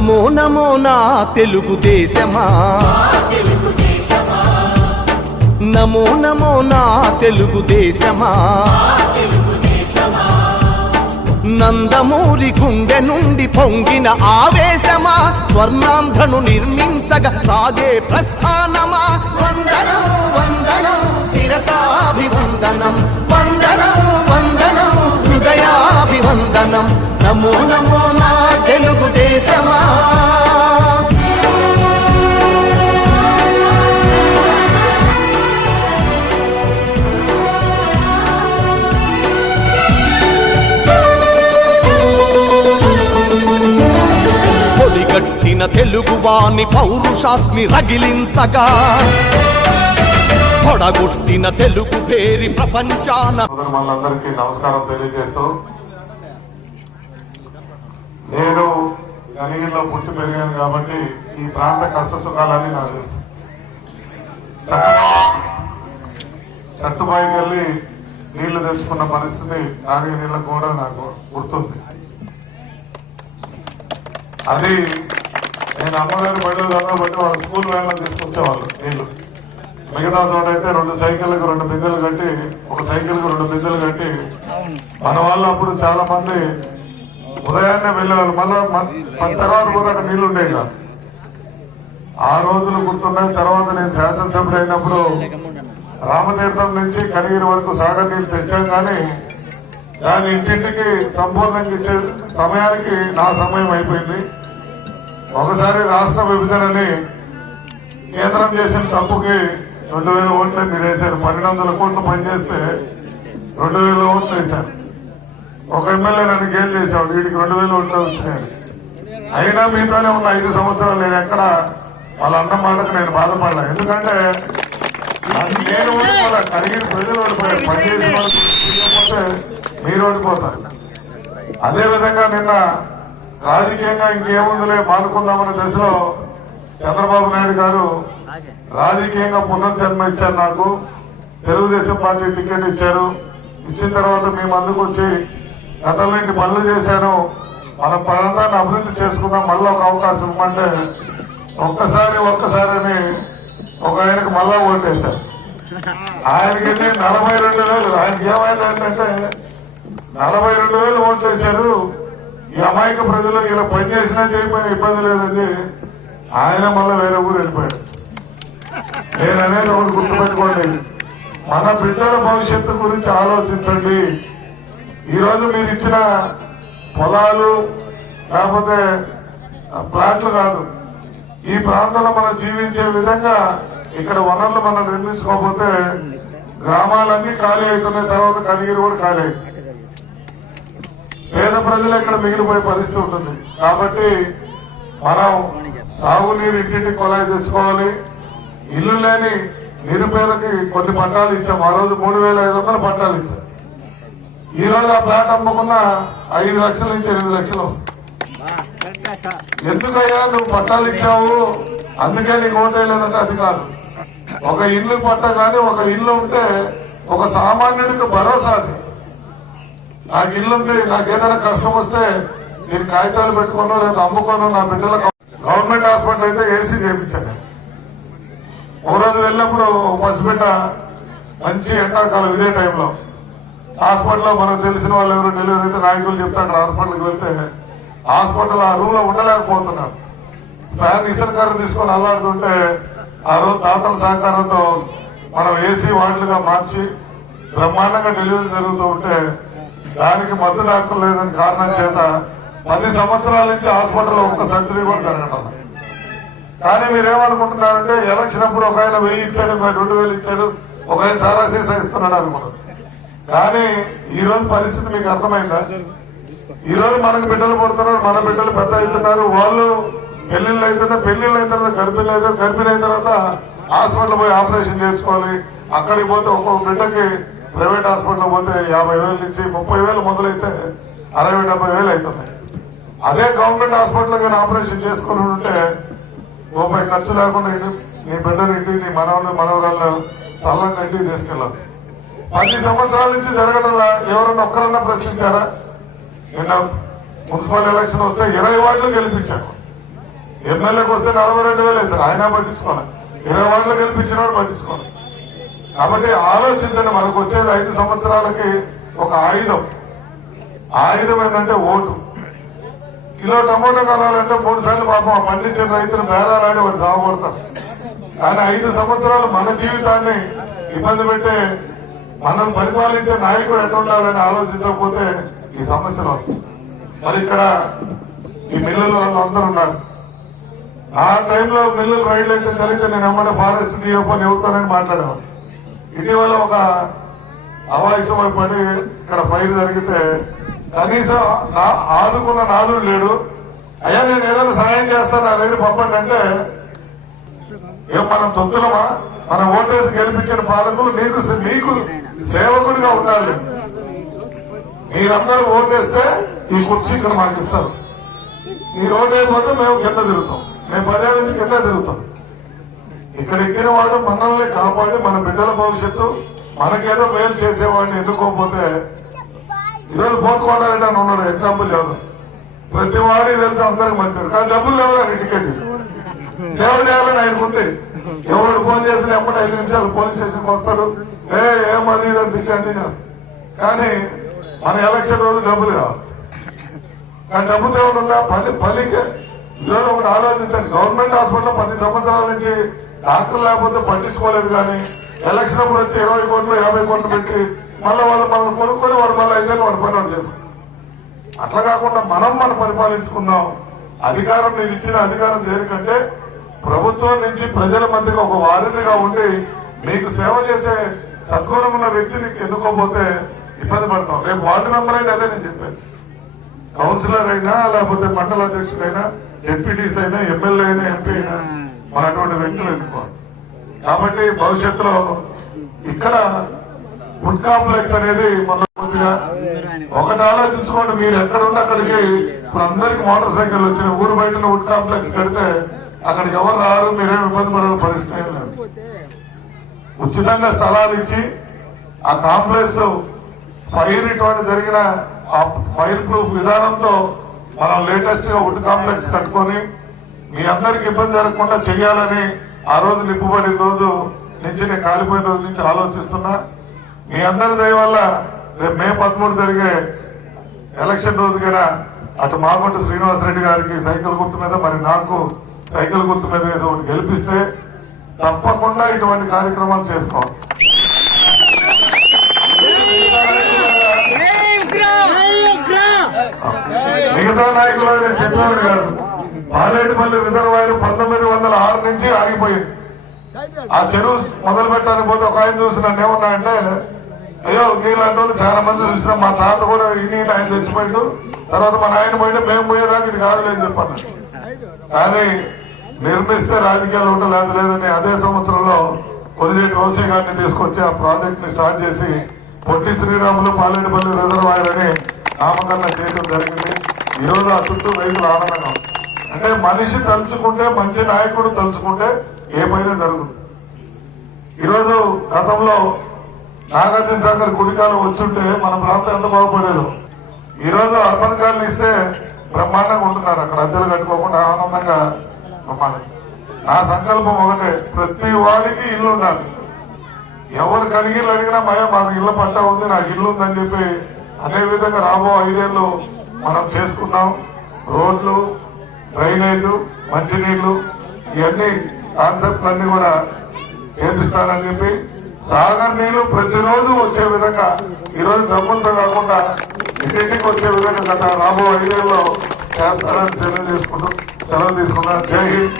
నమో నమో నా తెలుగుదేశమా, నమో నమో నా తెలుగుదేశమా, నందమూరి గుండె నుండి పొంగిన ఆవేశమా, స్వర్ణాంధ్రను నిర్మించగా సాగే ప్రస్థానమా. వందనం వందనం శిరసాభివందనం, వందనం వందనం హృదయాభివందనం. నమో నమో నా తెలుగుదేశమా. పొలిగట్టిన తెలుగువాని పౌరుషాస్మి రగిలించగా, పొడగొట్టిన తెలుగు పేరి ప్రపంచాన. మనందరికీ నమస్కారం తెలియజేస్తూ, నేను గనిగిరిలో పుట్టి పెరిగాను కాబట్టి ఈ ప్రాంత కష్ట సుఖాలని నాకు తెలుసు. చట్టుబాయికి వెళ్ళి నీళ్లు తెచ్చుకున్న పరిస్థితి తాగే నీళ్ళకు కూడా నాకు గుర్తుంది. అది నేను అమ్మగారి బడిలో చదవబట్టి వాళ్ళ స్కూల్ వ్యాన్లో తీసుకొచ్చేవాళ్ళు నీళ్లు. మిగతా చోట అయితే 2 సైకిళ్ళకు 2 బిందెలు కట్టి, ఒక సైకిల్కి 2 బిందెలు కట్టి మన వాళ్ళు అప్పుడు చాలా మంది ఉదయాన్నే వెళ్ళేవాళ్ళు. మళ్ళా మన తర్వాత కూడా అక్కడ నీళ్లు ఉండేవి కాదు. ఆ రోజులు గుర్తున్నాయి. తర్వాత నేను శాసనసభ్యుడు అయినప్పుడు రామతీర్థం నుంచి కనిగిరి వరకు సాగర్ నీళ్లు తెచ్చాం, కానీ దాని ఇంటింటికి సంపూర్ణంగా ఇచ్చే సమయానికి నా సమయం అయిపోయింది. ఒకసారి రాష్ట్ర విభజనని కేంద్రం చేసిన తప్పుకి 2000 ఓట్లు మీరు వేశారు. 1200 కోట్లు పనిచేస్తే 2000 ఓట్లు వేశారు. ఒక ఎమ్మెల్యే నన్ను గేలు చేశాడు, వీడికి 2000 ఓట్లు వచ్చినాయి. అయినా మీతోనే ఉన్న 5 సంవత్సరాలు నేను ఎక్కడ వాళ్ళ అన్న మాటకు నేను బాధపడలా. ఎందుకంటే నేను ఓడిపోలే, కలిగిన ప్రజలు ఓడిపోయారు. పనిచేసిన వాళ్ళు మీరు ఓడిపోతారు. అదేవిధంగా నిన్న రాజకీయంగా ఇంకేముందులే మానుకుందామనే దశలో చంద్రబాబు నాయుడు గారు రాజకీయంగా పునర్జన్మ ఇచ్చారు. నాకు తెలుగుదేశం పార్టీ టికెట్ ఇచ్చారు. ఇచ్చిన తర్వాత మేము అందుకు వచ్చి గతంలో ఇంటి పనులు చేశాను, మన ప్రాంతాన్ని అభివృద్ధి చేసుకుందాం, మళ్ళీ ఒక అవకాశం ఇవ్వమంటే ఒక్కసారి అని ఒక ఆయనకు మళ్ళా ఓటేశారు. ఆయనకి 42,000. ఆయనకి ఏమైనా ఏంటంటే 42,000 ఓట్లు వేశారు. ఈ అమాయక ప్రజలు ఇలా పనిచేసినా చేయకపోయినా ఇబ్బంది లేదని ఆయన మళ్ళీ వేరే ఊరు వెళ్ళిపోయాడు. నేననేది ఒకటి గుర్తుపెట్టుకోండి, మన బిడ్డల భవిష్యత్తు గురించి ఆలోచించండి. ఈరోజు మీరు ఇచ్చిన పొలాలు లేకపోతే ప్లాట్లు కాదు, ఈ ప్రాంతంలో మనం జీవించే విధంగా ఇక్కడ వనరులు మనం నిర్మించుకోకపోతే గ్రామాలన్నీ ఖాళీ అవుతున్నాయి. తర్వాత కనిగిరి కూడా ఖాళీ అవుతుంది. పేద ప్రజలు ఇక్కడ మిగిలిపోయే పరిస్థితి ఉంటుంది. కాబట్టి మనం తాగునీరు ఇంటింటి కొలాయి తెచ్చుకోవాలి. ఇల్లు లేని నిరుపేదకి కొన్ని పట్టాలు ఇచ్చాం. ఆ రోజు 3,500 పట్టాలు ఇచ్చాం. ఈ రోజు ఆ ప్లాట్ అమ్ముకున్న 5 లక్షల నుంచి 8 లక్షలు వస్తాయి. ఎందుకయ్యా నువ్వు పట్టాలు ఇచ్చావు అందుకే నీకు ఓటేయలేదంటే అది కాదు. ఒక ఇల్లు పట్ట కానీ ఒక ఇల్లు ఉంటే ఒక సామాన్యుడికి భరోసా. అది నాకు ఇల్లు ఉంది, నాకు ఏదైనా కష్టం వస్తే నేను కాగితాలు పెట్టుకోనో లేదా అమ్ముకోనో నా బిడ్డల. గవర్నమెంట్ హాస్పిటల్ అయితే ఏసీ చేయించాను. ఒక రోజు వెళ్ళినప్పుడు పసిబిడ్డ మంచి ఎండాకాలం ఇదే టైంలో హాస్పిటల్లో మనకు తెలిసిన వాళ్ళు ఎవరు డెలివరీ అయితే నాయకులు చెప్తే అక్కడ హాస్పిటల్కి వెళ్తే హాస్పిటల్ ఆ రూమ్ లో ఉండలేకపోతున్నారు. ఫ్యాన్ ఇసరికారు తీసుకొని అల్లాడుతుంటే ఆ రోజు దాతల సహకారంతో మనం ఏసీ వార్డులుగా మార్చి బ్రహ్మాండంగా డెలివరీ జరుగుతూ ఉంటే దానికి మద్దు డాక్టర్ లేదని కారణం చేత 10 సంవత్సరాల నుంచి హాస్పిటల్లో ఒక్క సర్జరీ కూడా జరగడం. కానీ మీరేమనుకుంటున్నారంటే ఎలక్షన్ అప్పుడు ఒక ఆయన 1000 ఇచ్చాడు, 2,000 ఇచ్చాడు, ఒక ఆయన చాలా సీసా ఇస్తున్నాడు అనుకున్నారు. కానీ ఈ రోజు పరిస్థితి మీకు అర్థమైందా? ఈ రోజు మనకు బిడ్డలు పడుతున్నారు, మన బిడ్డలు పెద్ద అవుతున్నారు. వాళ్ళు పెళ్లిళ్ళు అయిన తర్వాత గర్భిణీ అయిన తర్వాత హాస్పిటల్ పోయి ఆపరేషన్ చేసుకోవాలి. అక్కడికి పోతే ఒక్కొక్క బిడ్డకి ప్రైవేట్ హాస్పిటల్ పోతే 50,000 నుంచి 30,000 మొదలైతే 60,000-70,000 అవుతున్నాయి. అదే గవర్నమెంట్ హాస్పిటల్ కానీ ఆపరేషన్ చేసుకుని ఉంటే రూపాయి ఖర్చు లేకుండా నీ బిడ్డని ఇంటికి, నీ మనవరాలను చల్లంగా ఇంటికి తీసుకెళ్ళాలి. 10 సంవత్సరాల నుంచి జరగడంలా ఎవరన్నా ఒక్కరన్నా ప్రశ్నించారా? నిన్న మున్సిపల్ ఎలక్షన్ వస్తే 20 వార్డులు గెలిపించారు. ఎమ్మెల్యేకి వస్తే 42,000 వేశారు, ఆయన పట్టించుకోవాలి. 20 వార్డులు గెలిపించినాడు పట్టించుకోవాలి. కాబట్టి ఆలోచించండి, మనకు వచ్చేది 5 సంవత్సరాలకి ఒక ఆయుధం. ఆయుధం ఏంటంటే ఓటు. కిలో టమోటా కావాలంటే 3 సార్లు పాపం ఆ పండించిన రైతులు బేరాలాడి వాడు సాగుపడతారు. కానీ 5 సంవత్సరాలు మన జీవితాన్ని ఇబ్బంది పెట్టే, మనల్ని పరిపాలించే నాయకుడు ఎట్లుండాలని ఆలోచించకపోతే ఈ సమస్యలు వస్తాయి. మరి ఇక్కడ ఈ మిల్లులు వాళ్ళందరూ ఉన్నారు. ఆ టైంలో మిల్లులు రైళ్లు అయితే జరిగితే నేను ఏమన్నా ఫారెస్ట్ డిఎఫ్ఓ ఎవరుతానని మాట్లాడేవాడు. ఇటీవల ఒక అవాయిసం పడి ఇక్కడ ఫైర్ జరిగితే కనీసం ఆదుకున్న నాదుడు లేడు. అయ్యా నేను ఏదైనా సాయం చేస్తాను అదేని పంపండి అంటే, ఏం మనం తొత్తులమా? మన ఓటేసి గెలిపించిన పాలకులు మీకు సేవకుడిగా ఉండాలి. మీరందరూ ఓటేస్తే ఈ కుర్చీ ఇక్కడ మాకు ఇస్తారు. మీరు ఓటేయకపోతే మేము కింద తిరుగుతాం, మేము 10 ఏళ్ళ నుంచి కింద తిరుగుతాం. ఇక్కడ ఎక్కిన వాడు మనల్ని కాపాడి మన బిడ్డల భవిష్యత్తు మనకేదో మేలు చేసేవాడిని ఎన్నుకోకపోతే, ఈరోజు పోసుకోవడానికి అని ఉన్నాడు ఎగ్జాంపుల్ ఎవరు, ప్రతి వాడి తెలుసు అందరికి మంచిది, కానీ డబ్బులు ఎవరు టికెట్ సేవ చేయాలని ఆయనకుంది. ఎవరు ఫోన్ చేసిన ఎప్పుడు 5 నిమిషాలు పోలీస్ స్టేషన్కి వస్తాడు, ఏమది ఇదని తిరిగి అన్ని చేస్తాడు. కానీ మన ఎలక్షన్ రోజు డబ్బులు కావాలి. కానీ డబ్బు దేవుడున్నా పనికి ఈరోజు ఒకటి ఆలోచించండి. గవర్నమెంట్ హాస్పిటల్ 10 సంవత్సరాల నుంచి డాక్టర్ లేకపోతే పట్టించుకోలేదు. కానీ ఎలక్షన్ అప్పుడు వచ్చి 20 కోట్లు 50 కోట్లు పెట్టి మళ్ళీ వాళ్ళు మనం కొనుక్కొని వాడు మళ్ళీ 5 ఏళ్ళు వాడు పని వాడు చేసుకుంటాం. అట్లా కాకుండా మనం పరిపాలించుకుందాం. అధికారం నేను ఇచ్చిన అధికారం దేనికంటే ప్రభుత్వం నుంచి ప్రజల మధ్యకి ఒక వారధిగా ఉండి మీకు సేవ చేసే సద్గుణం ఉన్న వ్యక్తిని ఎన్నుకోకపోతే ఇబ్బంది పడతాం. రేపు వార్డు మెంబర్ అయినా అదే నేను చెప్పాను. కౌన్సిలర్ అయినా లేకపోతే మండల అధ్యక్షుడైనా డిప్యూటీస్ అయినా ఎమ్మెల్యే అయినా ఎంపీ అయినా మన అటువంటి వ్యక్తులు ఎన్నుకోవాలి. కాబట్టి భవిష్యత్తులో ఇక్కడ ఫుడ్ కాంప్లెక్స్ అనేది మన కొద్దిగా ఒకటి ఆలోచించుకోండి. మీరు ఎక్కడున్నా అక్కడికి ఇప్పుడు అందరికి మోటార్ సైకిల్ వచ్చిన ఊరు బయట ఫుడ్ కాంప్లెక్స్ కడితే అక్కడికి ఎవరు రారు, మీరేం ఇబ్బంది పడే పరిస్థితి లేదు. ఉచితంగా స్థలాలు ఇచ్చి ఆ కాంప్లెక్స్ ఫైర్ ఇటువంటి జరిగిన ఆ ఫైర్ ప్రూఫ్ విధానంతో మనం లేటెస్ట్ గా వుడ్ కాంప్లెక్స్ కట్టుకొని మీ అందరికి ఇబ్బంది జరగకుండా చెయ్యాలని ఆ రోజు నిప్పుబడిన రోజు నుంచి నేను కాలిపోయిన రోజు నుంచి ఆలోచిస్తున్నా. మీ అందరి దయ వల్ల రేపు మే 13 జరిగే ఎలక్షన్ రోజుకైనా అటు మాగుంట శ్రీనివాసరెడ్డి గారికి సైకిల్ గుర్తు మీద, మరి నాకు సైకిల్ గుర్తు మీద ఏదో ఒకటి గెలిపిస్తే తప్పకుండా ఇటువంటి కార్యక్రమాలు చేసుకోవాలి. మిగతా నాయకులు నేను చెప్పాను కాదు. పాలేటిపల్లి రిజర్వాయర్ 1906 నుంచి ఆగిపోయింది. ఆ చెరువు మొదలు పెట్టడానికి పోతే ఒక ఆయన చూసి నన్ను ఏమన్నా అంటే, అయ్యో నీలాంటి వాళ్ళు చాలా మంది చూసినాం, మా తాత కూడా నీళ్ళు ఆయన తెచ్చిపోయాడు, తర్వాత మా నాయన పోయినా మేము పోయేదాకా ఇది కాదులేని చెప్పాను. కానీ నిర్మిస్తే రాజకీయాలు ఉండలేదు లేదని అదే సంవత్సరంలో కొద్దిగేటి రోసే గారిని తీసుకొచ్చి ఆ ప్రాజెక్ట్ ని స్టార్ట్ చేసి పొట్టి శ్రీరాములు పాలేటిపల్లి రిజర్వాయర్ అని నామకరణం చేయడం జరిగింది. ఈరోజు ఆ చుట్టూ రైతులు ఆనందంగా అంటే మనిషి తలుచుకుంటే, మంచి నాయకుడు తలుచుకుంటే ఏ పైన జరుగుతుంది. ఈరోజు గతంలో నాగార్జున సాగర్ కుడికాలు వచ్చుంటే మన ప్రాంతం ఎంత బాగుపడేదు. ఈరోజు అర్బన్ కాలనీ ఇస్తే బ్రహ్మాండంగా ఉంటున్నారు, అక్కడ అద్దెలు కట్టుకోకుండా ఆనందంగా బ్రహ్మాండం. నా సంకల్పం ఒకటే, ప్రతి వాడికి ఇల్లు ఉండాలి. ఎవరు కనిగిళ్ళు అడిగినా మాకు ఇళ్ల పట్టా ఉంది, నాకు ఇల్లు ఉందని చెప్పి అనే విధంగా రాబో 5 ఏళ్ళు మనం చేసుకుందాం. రోడ్లు, డ్రైనేళ్లు, మంచినీళ్లు, ఇవన్నీ కాన్సెప్ట్లన్నీ కూడా చేపిస్తానని చెప్పి, సాగర్ నీళ్లు ప్రతిరోజు వచ్చే విధంగా ఈరోజు డబ్బులతో కాకుండా ఇంటింటికి వచ్చే విధంగా గత రాబో 5 ఏళ్ళలో చేస్తానని సెలవు తీసుకుంటూ సెలవు తీసుకున్నాను. జై హింద్.